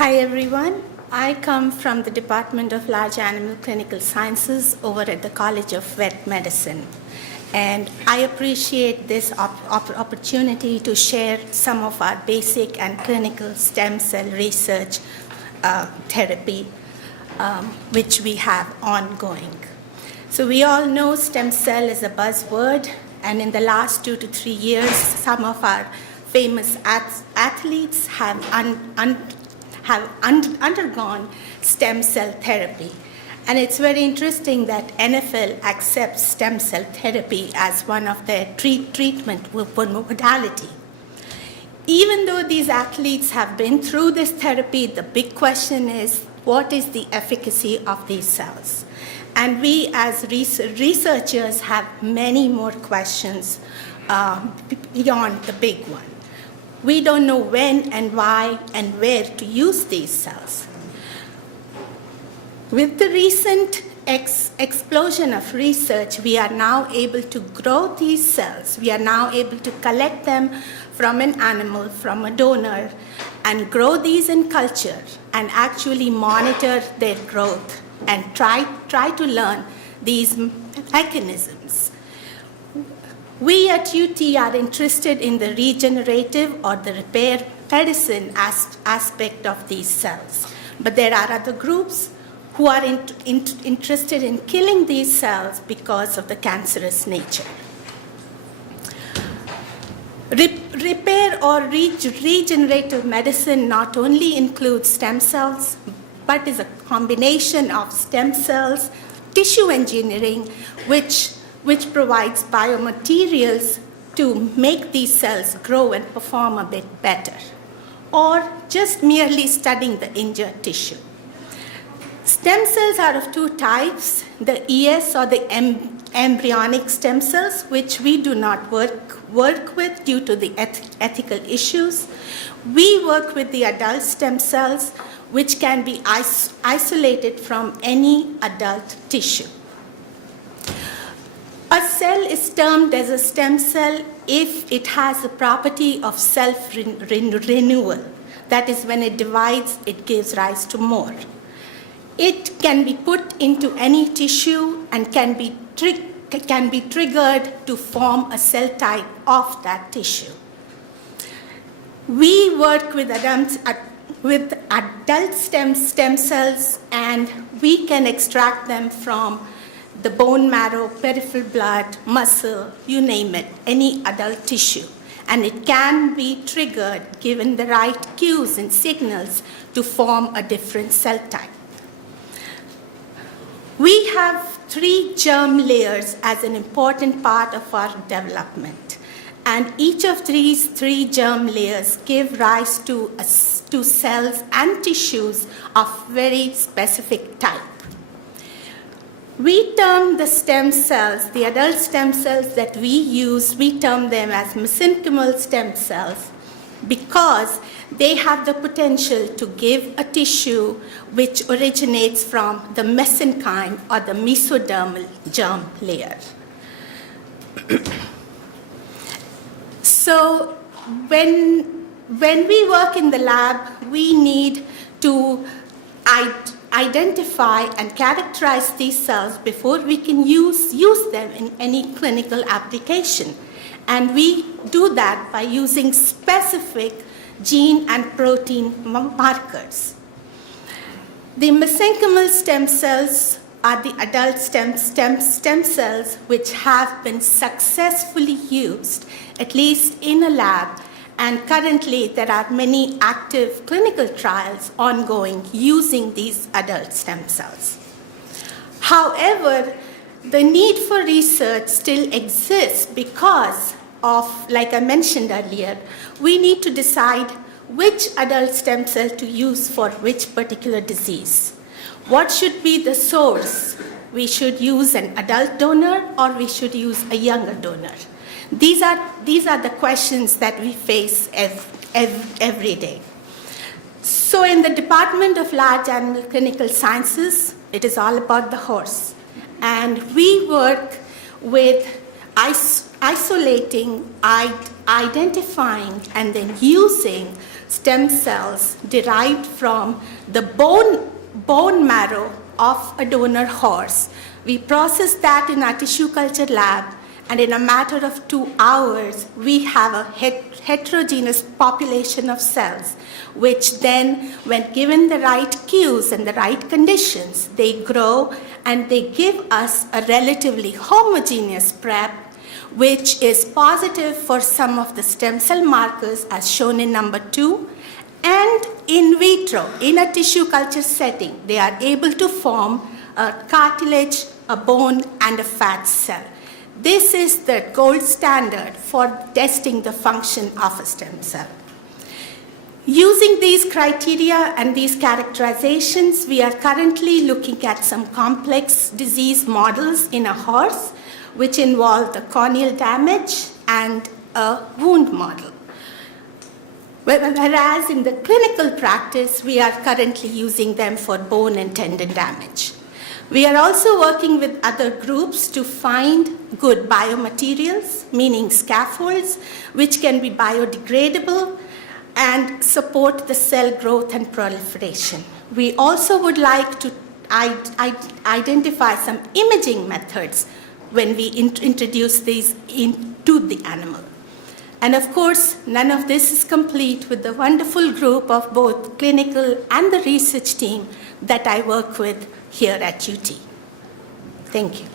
Hi everyone, I come from the Department of Large Animal Clinical Sciences over at the College of Vet Medicine. And I appreciate this opportunity to share some of our basic and clinical stem cell research therapy, which we have ongoing. So we all know stem cell is a buzzword, and in the last 2 to 3 years, some of our famous athletes have undergone stem cell therapy. And it's very interesting that NFL accepts stem cell therapy as one of their treatment modality. Even though these athletes have been through this therapy, the big question is, what is the efficacy of these cells? And we as researchers have many more questions beyond the big one. We don't know when and why and where to use these cells. With the recent explosion of research, we are now able to grow these cells. We are now able to collect them from an animal, from a donor, and grow these in culture and actually monitor their growth and try to learn these mechanisms. We at UT are interested in the regenerative or the repair medicine aspect of these cells. But there are other groups who are interested in killing these cells because of the cancerous nature. Repair or regenerative medicine not only includes stem cells, but is a combination of stem cells, tissue engineering, which provides biomaterials to make these cells grow and perform a bit better, or just merely studying the injured tissue. Stem cells are of two types, the ES or the embryonic stem cells, which we do not work with due to the ethical issues. We work with the adult stem cells, which can be isolated from any adult tissue. A cell is termed as a stem cell if it has the property of self-renewal. That is, when it divides, it gives rise to more. It can be put into any tissue and can be triggered to form a cell type of that tissue. We work with adult stem cells, and we can extract them from the bone marrow, peripheral blood, muscle, you name it, any adult tissue. And it can be triggered given the right cues and signals to form a different cell type. We have 3 germ layers as an important part of our development. And each of these 3 germ layers give rise to cells and tissues of very specific type. We term the stem cells, the adult stem cells that we use, we term them as mesenchymal stem cells because they have the potential to give a tissue which originates from the mesenchyme or the mesodermal germ layer. So when we work in the lab, we need to identify and characterize these cells before we can use them in any clinical application. And we do that by using specific gene and protein markers. The mesenchymal stem cells are the adult stem cells which have been successfully used, at least in a lab, and currently there are many active clinical trials ongoing using these adult stem cells. However, the need for research still exists because of, like I mentioned earlier, we need to decide which adult stem cell to use for which particular disease. What should be the source? We should use an adult donor or we should use a younger donor. These are the questions that we face every day. So in the Department of Large Animal Clinical Sciences, it is all about the horse. And we work with isolating, identifying, and then using stem cells derived from the bone marrow of a donor horse. We process that in our tissue culture lab, and in a matter of 2 hours, we have a heterogeneous population of cells, which then, when given the right cues and the right conditions, they grow and they give us a relatively homogeneous prep, which is positive for some of the stem cell markers as shown in number 2. And in vitro, in a tissue culture setting, they are able to form a cartilage, a bone, and a fat cell. This is the gold standard for testing the function of a stem cell. Using these criteria and these characterizations, we are currently looking at some complex disease models in a horse, which involve the corneal damage and a wound model. Whereas in the clinical practice, we are currently using them for bone and tendon damage. We are also working with other groups to find good biomaterials, meaning scaffolds, which can be biodegradable and support the cell growth and proliferation. We also would like to identify some imaging methods when we introduce these into the animal. And of course, none of this is complete with the wonderful group of both clinical and the research team that I work with here at UT. Thank you.